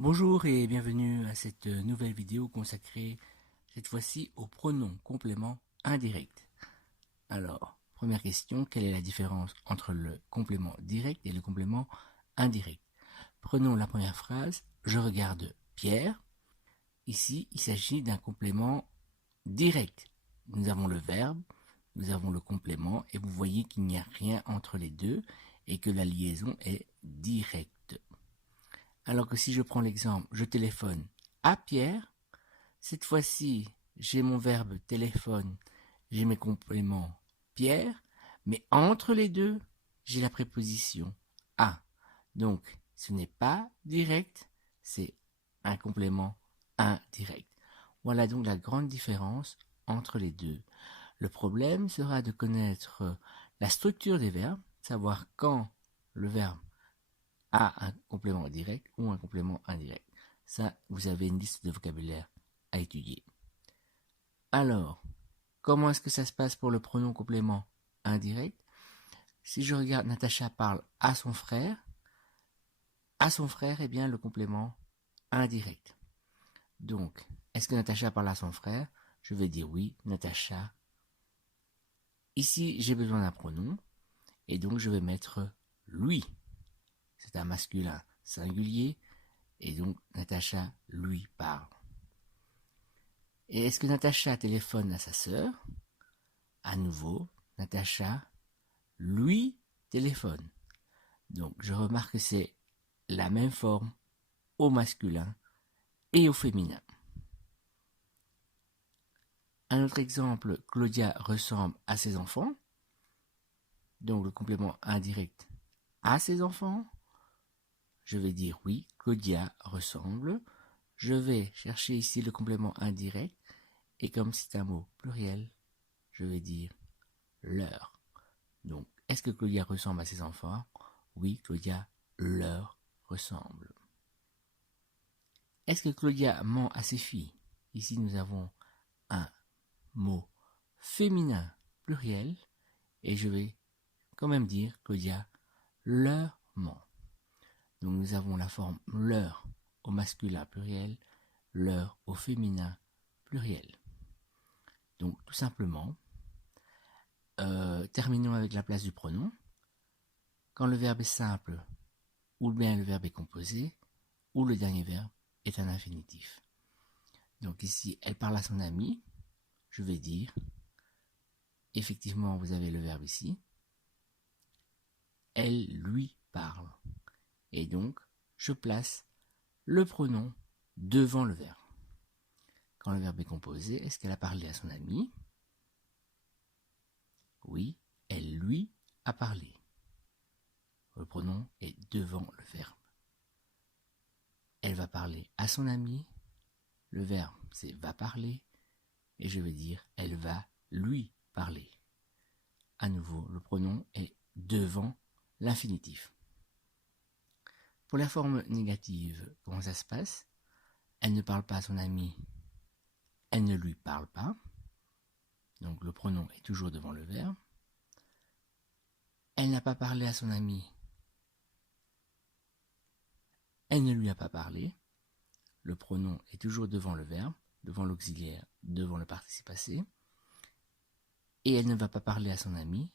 Bonjour et bienvenue à cette nouvelle vidéo consacrée cette fois-ci au pronom complément indirect. Alors, première question, quelle est la différence entre le complément direct et le complément indirect? Prenons la première phrase, je regarde Pierre. Ici, il s'agit d'un complément direct. Nous avons le verbe, nous avons le complément et vous voyez qu'il n'y a rien entre les deux et que la liaison est directe. Alors que si je prends l'exemple, je téléphone à Pierre, cette fois-ci, j'ai mon verbe téléphone, j'ai mes compléments Pierre, mais entre les deux, j'ai la préposition à. Donc, ce n'est pas direct, c'est un complément indirect. Voilà donc la grande différence entre les deux. Le problème sera de connaître la structure des verbes, savoir quand le verbe a un complément direct ou un complément indirect. Ça, vous avez une liste de vocabulaire à étudier. Alors, comment est-ce que ça se passe pour le pronom complément indirect? Si je regarde, Natacha parle à son frère, eh bien, le complément indirect. Donc, est-ce que Natacha parle à son frère? Je vais dire oui, Natacha. Ici, j'ai besoin d'un pronom, et donc je vais mettre lui. C'est un masculin singulier, et donc Natacha lui parle. Et est-ce que Natacha téléphone à sa sœur? À nouveau, Natacha lui téléphone. Donc je remarque que c'est la même forme au masculin et au féminin. Un autre exemple, Claudia ressemble à ses enfants. Donc le complément indirect à ses enfants. Je vais dire oui, Claudia ressemble. Je vais chercher ici le complément indirect. Et comme c'est un mot pluriel, je vais dire leur. Donc, est-ce que Claudia ressemble à ses enfants? Oui, Claudia leur ressemble. Est-ce que Claudia ment à ses filles? Ici, nous avons un mot féminin pluriel et je vais quand même dire Claudia leur ment. Donc, nous avons la forme leur au masculin pluriel, leur au féminin pluriel. Donc, tout simplement, terminons avec la place du pronom. Quand le verbe est simple, ou bien le verbe est composé, ou le dernier verbe est un infinitif. Donc ici, elle parle à son ami. Je vais dire, effectivement, vous avez le verbe ici. Elle lui parle. Et donc, je place le pronom devant le verbe. Quand le verbe est composé, est-ce qu'elle a parlé à son ami? Oui, elle lui a parlé. Le pronom est devant le verbe. Elle va parler à son ami. Le verbe, c'est va parler. Et je vais dire, elle va lui parler. À nouveau, le pronom est devant l'infinitif. Pour la forme négative, comment ça se passe? Elle ne parle pas à son ami, elle ne lui parle pas. Donc le pronom est toujours devant le verbe. Elle n'a pas parlé à son ami, elle ne lui a pas parlé. Le pronom est toujours devant le verbe, devant l'auxiliaire, devant le participe passé. Et elle ne va pas parler à son ami,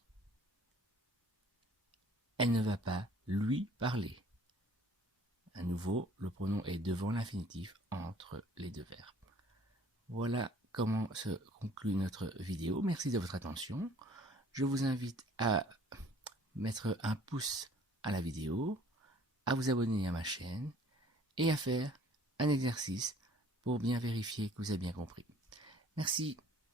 elle ne va pas lui parler. À nouveau, le pronom est devant l'infinitif entre les deux verbes. Voilà comment se conclut notre vidéo. Merci de votre attention. Je vous invite à mettre un pouce à la vidéo, à vous abonner à ma chaîne et à faire un exercice pour bien vérifier que vous avez bien compris. Merci.